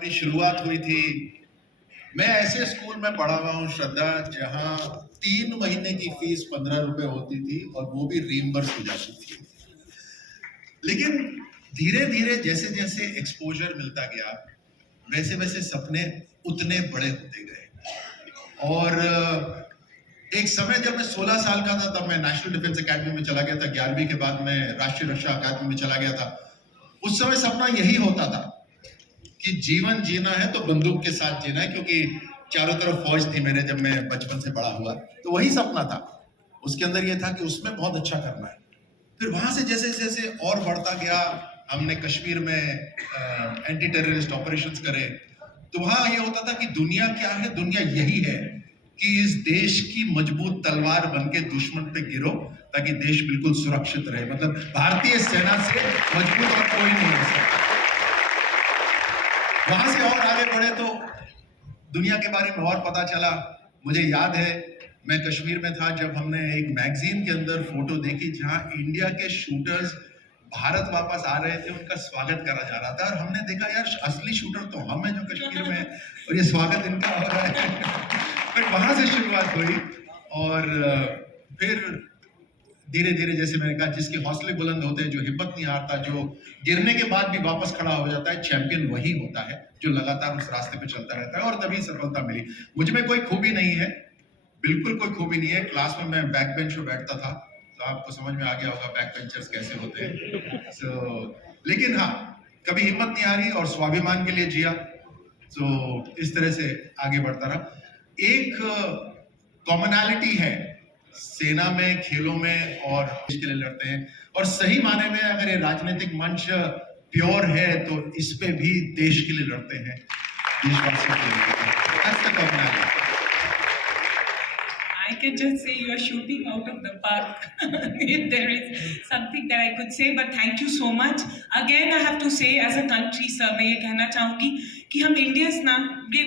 मेरी शुरुआत हुई थी। मैं ऐसे स्कूल में पढ़ा हुआ हूँ श्रद्धा, जहाँ 3 महीने की फीस 15 रुपए होती थी और वो भी रीइंबर्स हो जाती थी। लेकिन धीरे धीरे जैसे जैसे एक्सपोजर मिलता गया, वैसे वैसे सपने उतने बड़े होते गए। और एक समय जब मैं 16 साल का था, तब मैं नेशनल डिफेंस एकेडमी में चला गया था। 11वीं के बाद मैं राष्ट्रीय रक्षा अकादमी में चला गया था। उस समय सपना यही होता था कि जीवन जीना है तो बंदूक के साथ जीना है, क्योंकि चारों तरफ फौज थी मेरे जब मैं बचपन से बड़ा हुआ। तो वही सपना था। उसके अंदर ये था कि उसमें बहुत अच्छा करना है। फिर वहां से जैसे जैसे और बढ़ता गया, हमने कश्मीर में एंटी टेररिस्ट ऑपरेशंस करे। तो वहां ये होता था कि दुनिया क्या है, दुनिया यही है कि इस देश की मजबूत तलवार बनके दुश्मन पे गिरो, ताकि देश बिल्कुल सुरक्षित रहे। मतलब भारतीय सेना से मजबूत और कोई नहीं हो सकता। वहां से और आगे बढ़े तो दुनिया के बारे में और पता चला। मुझे याद है, मैं कश्मीर में था जब हमने एक मैगजीन के अंदर फोटो देखी जहां इंडिया के शूटर्स भारत वापस आ रहे थे, उनका स्वागत करा जा रहा था। और हमने देखा, यार असली शूटर तो हम हैं जो कश्मीर में हैं, और ये स्वागत इनका हो रहा है। फिर वहां से शुरुआत हुई। और फिर धीरे धीरे, जैसे मैंने कहा, जिसके हौसले बुलंद होते हैं, जो हिम्मत नहीं हारता, जो गिरने के बाद भी वापस खड़ा हो जाता है, चैंपियन वही होता है जो लगातार उस रास्ते पे चलता रहता है। और तभी सफलता मिली। मुझ में कोई खूबी नहीं है, बिल्कुल कोई खूबी नहीं है। क्लास में मैं बैक बेंच पे बैठता था, तो आपको समझ में आ गया होगा बैक बेंचर्स कैसे होते हैं। लेकिन हाँ, कभी हिम्मत नहीं हारी और स्वाभिमान के लिए जिया। इस तरह से आगे बढ़ता रहा। एक कॉमनैलिटी है सेना में, खेलों में, और देश के लिए लड़ते हैं। और सही माने में अगर ये राजनीतिक मंच प्योर है तो इस पे भी देश के लिए लड़ते हैं, देशवासियों के लिए लड़ते हैं। That's the commonality. I can just say you are shooting out of the park. If there is something that I could say, but thank you so much. Again, I have to say, as a country, sir, मैं ये कहना चाहूँगी कि हम Indians ना, ये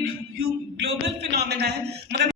global phenomena है। मतलब